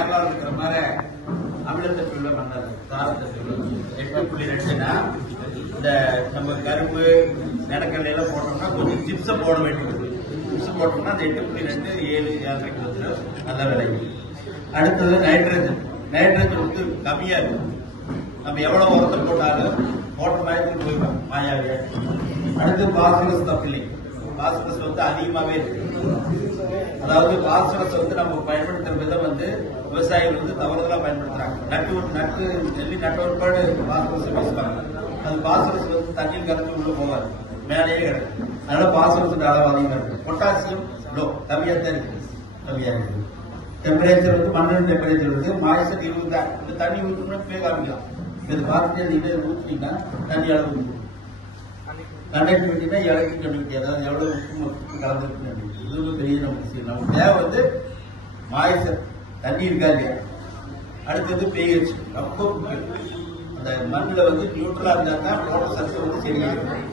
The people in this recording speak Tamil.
கேரளாவில் இருக்கிற மாதிரி அமிலத்தட்டு உள்ள மண்ணாது, சாரத்தட்டு உள்ள 8.2னா இந்த நம்ம கரும்பு நிலக்கடலை எல்லாம் போட்டோம்னா கொஞ்சம் ஜிப்ஸை போட வேண்டியது. ஜிப்ஸ் போட்டோம்னா அந்த 8.2 7 7.5 வந்துடும். நல்ல விளைவு. அடுத்தது நைட்ரஜன். நைட்ரஜன் வந்து கம்மியா இருக்கும். நம்ம எவ்வளவு உரத்தை போட்டாலும் போட்ட மயத்துக்கு போயிடும் மாயாவியா. அடுத்து பாஸ்பரஸ் தப்பில்லை. பாஸ்பரஸ் வந்து அதிகமாவே இருக்கு. அதாவது பாஸ்பரஸ் வந்து நம்ம பயன்படுத்துற விதம் வந்து விவசாயிகள் வந்து தவறுதலா பயன்படுத்துறாங்க. நட்டு ஒருபாடு பாஸ்பரஸ் பேசுவாங்க. அது பாஸ்பரஸ் வந்து தண்ணீர் கலந்து உள்ள போவாது, மேலேயே கிடக்கு. அதனால பாஸ்பரஸ் அளவு அதிகமா இருக்கு. பொட்டாசியம் லோ, கம்மியா தான் இருக்கு. கம்மியா இருக்கு. டெம்பரேச்சர் வந்து மண்ணு டெம்பரேச்சர் வந்து மாய்ச்சர் 20 தான். இந்த தண்ணி ஊற்றணும்னா போய் காமிக்கலாம். இது பார்த்துட்டு நீங்க ஊற்றிட்டீங்கன்னா தண்ணி அளவு கண்டக்டிவிட்டினா இலக்கு கண்டக்டிவிட்டி, அதாவது எவ்வளவு உப்பு கலந்துருக்கு. இது பெரிய நமக்கு தேவை வந்து மாய்ச்சர் தண்ணி இருக்கா இல்லையா. அடுத்தது pH ரொம்ப முக்கியம். அந்த மண்ணில் வந்து நியூட்ரலா இருந்தா தான் வாட்டர் சத்து வந்து சரியா இருக்கும்.